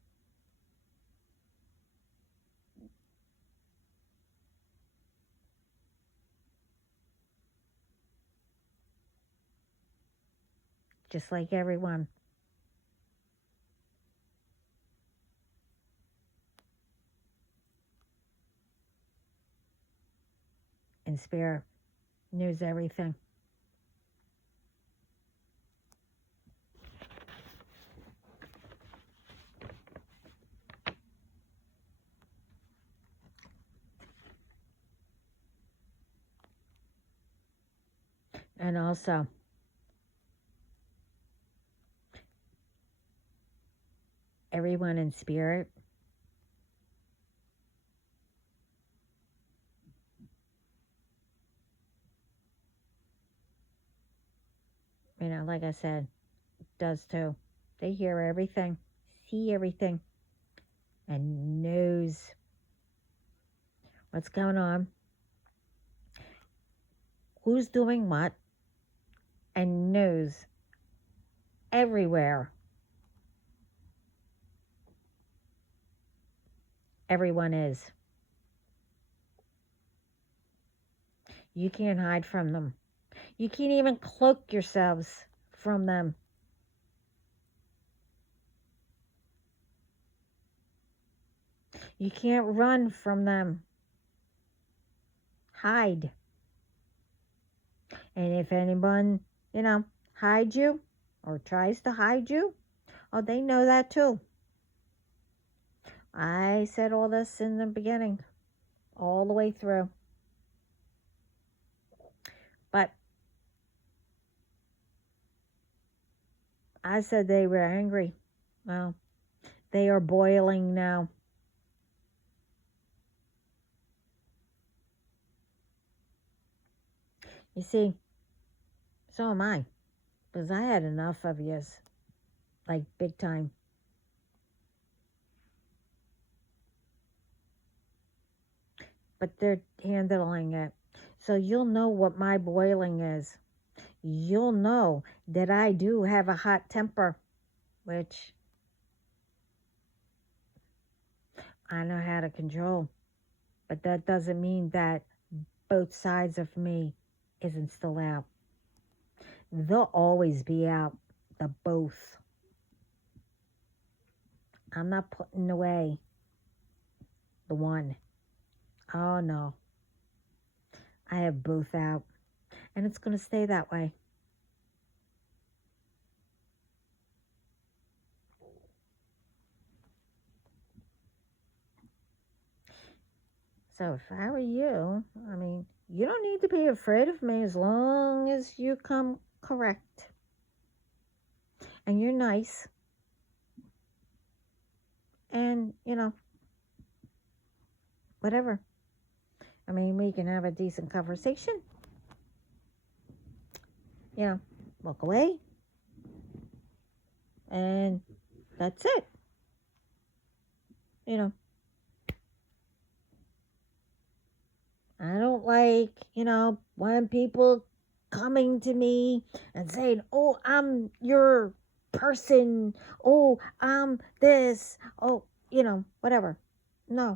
Just like everyone. And Spirit knows everything. And also, everyone in Spirit like I said, does too. They hear everything, see everything, and knows what's going on, who's doing what, and knows everywhere everyone is. You can't hide from them. You can't even cloak yourselves from them. You can't run from them. Hide. And if anyone, hides you or tries to hide you, oh, they know that too. I said all this in the beginning, all the way through. But I said they were angry. Well, they are boiling now. You see, so am I. Because I had enough of yous. Like, big time. But they're handling it. So you'll know what my boiling is. You'll know that I do have a hot temper, which I know how to control. But that doesn't mean that both sides of me isn't still out. They'll always be out, the both. I'm not putting away the one. Oh no. I have both out. And it's going to stay that way. So if I were you, you don't need to be afraid of me as long as you come correct. And you're nice. And, whatever. We can have a decent conversation. Walk away. And that's it. I don't like, when people coming to me and saying, oh, I'm your person. Oh, I'm this. Oh, whatever.